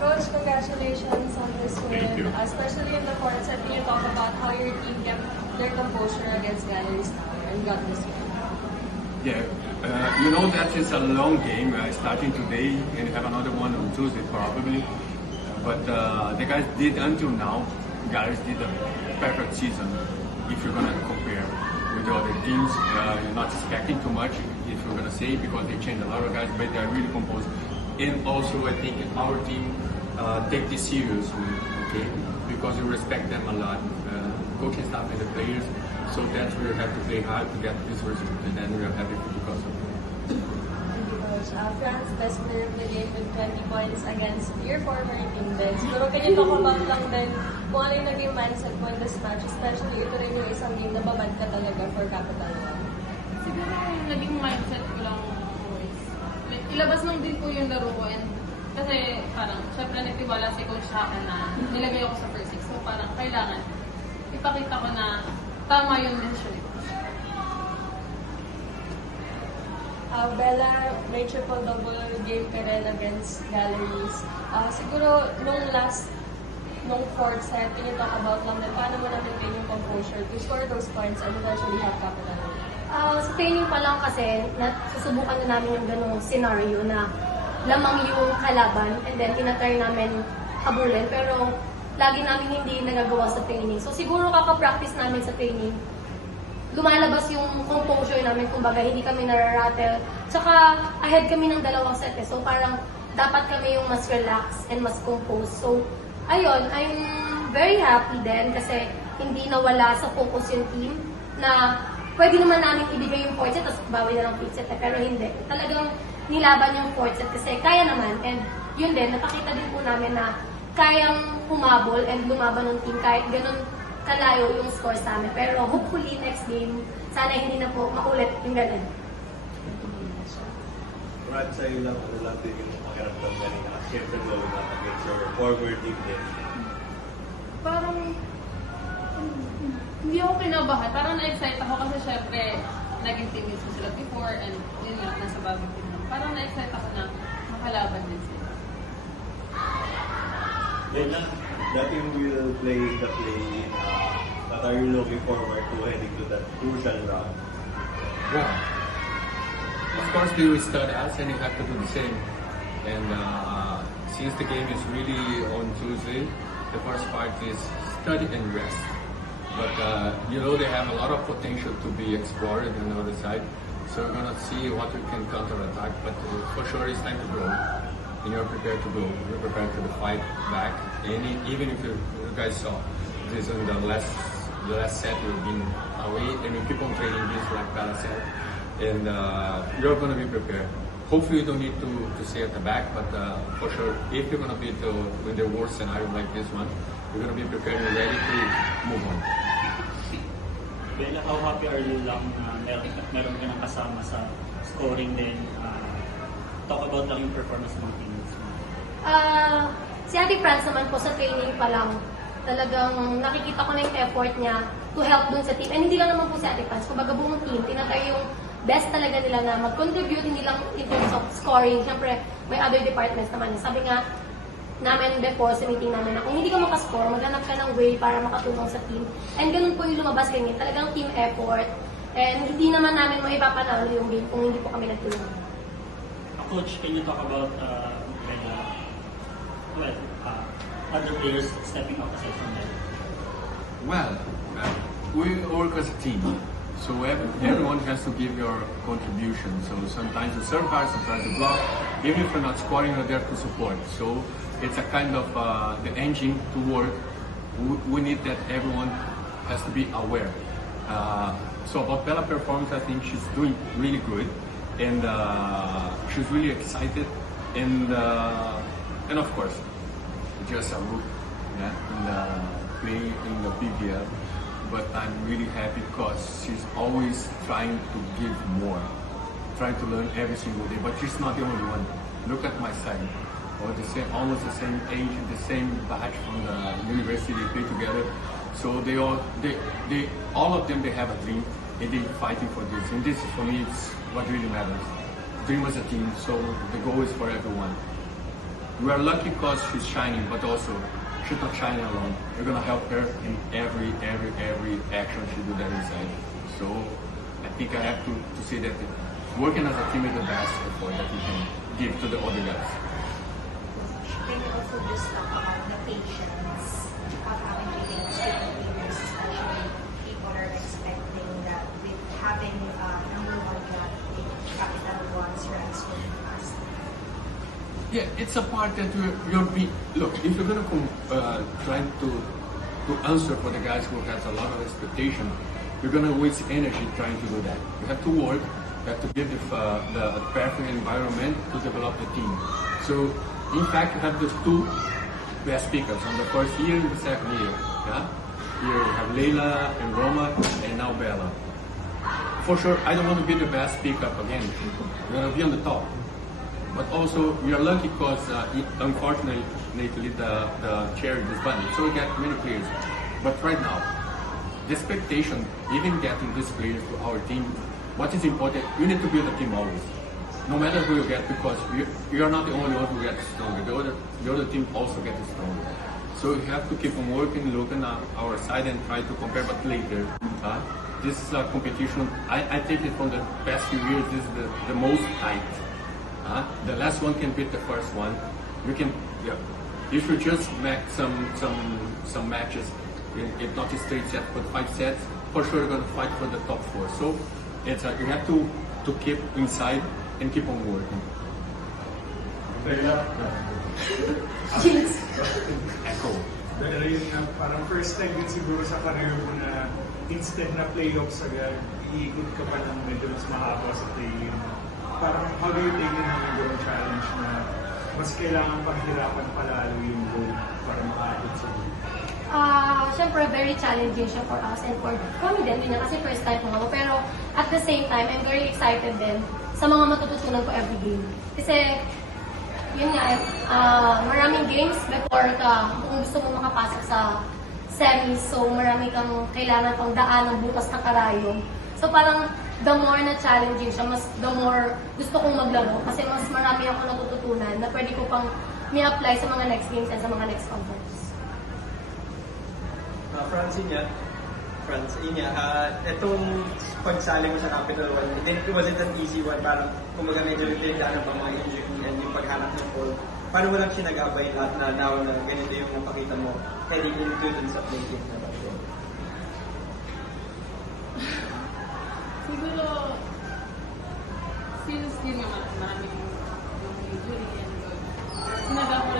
Coach, congratulations on this win. Thank you. Especially in the fourth set, can you talk about how your team kept their composure against Galleries Tower and got this win? Yeah, you know that is a long game starting today and have another one on Tuesday probably. But the guys did until now, guys did a perfect season if you're gonna compare with the other teams. You're not expecting too much if you're gonna say because they changed a lot of guys, but they're really composed. And also I think our team take this seriously, okay? Because we respect them a lot, coaching staff and the players. So that's where we have to play hard to get this result, and then we are happy because of it. Thank you, Coach. France, best player of the game with 20 points against your former team din. Siguro can you talk about lang din kung ano yung naging mindset mo in this match, especially ito rin yung isang game na babad ka talaga for Capital One. Siguro yung naging mindset ko lang always. Like, ilabas lang din po yung laro ko and kasi parang syempre nagtiwala si Coach sa akin na nilagay ako sa first six. So parang kailangan ipakita ko na tama yung decision ko. Bella, may triple-double game ka rin against Galleries. Siguro, nung fourth set, can you talk about lang din paano mo na-maintain yung composure to score those points and eventually have Capital One? Sa training pa lang kasi, susubukan na namin yung ganung scenario na lamang yung kalaban and then tinatry namin habulin. Pero lagi namin hindi nagagawa sa training. So siguro kaka-practice namin sa training, lumalabas yung composure namin, kumbaga hindi kami nararattle. Tsaka ahead kami ng dalawang set eh. So parang dapat kami yung mas relax and mas compose. So ayun, I'm very happy din kasi hindi nawala sa focus yung team na pwede naman namin ibigay yung fourth set tapos bawi na lang fifth set eh. Pero hindi. Talagang nilaban yung fourth set kasi kaya naman. And yun din, napakita din po namin na kayang humabol and lumaban ng team kahit ganun kalayo yung score sa amin. Pero hopefully next game, sana hindi na po maulit yung ganun. Brad, sa'yo lang, ano lang din yung pakiramdam galing na siyempre going up against your forward team din. Parang hindi ako kinabahan. Parang na-excite ako kasi syempre naging teammates ko sila before and yun nga, nasa bagong team lang. Parang na-excite ako na makalaban din sila. Then, that you will play the play, but are you looking forward to heading to that crucial round? Yeah. Of course, they will start us and you have to do the same. And since the game is really on Tuesday, the first part is study and rest. But you know they have a lot of potential to be explored on the other side. So we're gonna see what we can counter-attack. But for sure, it's time to go. And you're prepared to go. You're prepared to fight back. And even if you guys saw this on the last set, you've been away and you keep on training this like Bella said. And you're gonna be prepared. Hopefully you don't need to stay at the back, but for sure, if you're gonna be in the worst scenario like this one, you're gonna be prepared and ready to move on. Bella, how happy are you lang na meron ka ng kasama sa scoring din? Talk about lang yung performance ng teammates mo. Si Ate France naman po sa training pa lang, talagang nakikita ko na yung effort niya to help dun sa team. And hindi lang naman po si Ate France, kumbaga buong team, tinatry yung best talaga nila na mag-contribute, hindi lang in terms of scoring. Siyempre, may other departments naman. Sabi nga namin before sa meeting namin na kung hindi ka makascore, maghanap ka ng way para makatulong sa team. And ganun po yung lumabas ganyan, talagang team effort. And hindi naman namin maipapanalo yung game kung hindi po kami nagtulungan. Coach, can you talk about other players stepping up aside from them? Well, we work as a team, so everyone has to give your contribution. So sometimes you serve hard, sometimes you block. Even if you're not scoring, you're there to support. So it's a kind of the engine to work. We need that everyone has to be aware. So about Bella's performance, I think she's doing really good. And she's really excited, and of course, just a rookie, yeah, and playing in the BBL. But I'm really happy because she's always trying to give more, trying to learn every single day. But she's not the only one. Look at my side, almost the same age, the same batch from the university. They play together, so all of them, they have a dream. And they're fighting for this. And this, for me, it's what really matters. Dream as a team, so the goal is for everyone. we are lucky because she's shining, but also she's not shining alone. We're gonna help her in every action she do there inside. So I think I have to say that working as a team is the best effort that we can give to the other guys. Can you also just talk about the patience of having meetings with the players, especially people are expecting that with having number one draft pick, Capital One's ranks will be fast. Yeah, it's a part that look. If you're gonna try to answer for the guys who has a lot of expectation, you're gonna waste energy trying to do that. You have to work. You have to give the perfect environment to develop the team. So, in fact, you have the two best speakers on the first year and the second year. Yeah, here you have Leila and Roma, and now Bella. For sure, I don't want to be the best speaker again. We're gonna be on the top. But also, we are lucky because, unfortunately, the chair disbanded, so we get many players. But right now, the expectation, even getting these players to our team, what is important, you need to build a team always. No matter who you get, because you are not the only one who gets stronger. The other team also gets stronger. So you have to keep on working, looking at our side and try to compare, but later. This is a competition, I take it from the past few years, this is the most tight. The last one can beat the first one. You can, if you just make some matches, if not straight sets, but 5 sets, for sure you're going to fight for the top 4. So it's you have to keep inside and keep on working. Jinx. Echo. Pero yun nga, parang first time din siguro sa career mo na instead na playoffs agad, iikot ka pa ng medyo mas mahaba sa play-in. Parang how do you take it ng yung challenge na mas kailangan paghirapan palalo yung goal para makaabot sa goal? Siyempre, very challenging siya for us and for kami din, yun na kasi first time ko. Pero at the same time, I'm very excited din sa mga matututunan ko every game. Kasi, yun nga, maraming games before ka, kung gusto mo makapasok sa semis, so marami kang kailangan pang daan ng butas na karayom. So parang the more na challenging siya, mas the more gusto kong maglaro kasi mas marami ako natututunan na pwede ko pang mi-apply sa mga next games and sa mga next conference. Francine, itong pagsali mo sa Capital One, it wasn't an easy one. Parang kumaga medyo nagdaan pa mga injury and yung paghanap ng ball. Paano mo lang siya nag-abay lahat na now na ganito yung napakita mo heading into dun sa play game na ba? Siguro, since yun nga maraming yung injury and good, sinaga ko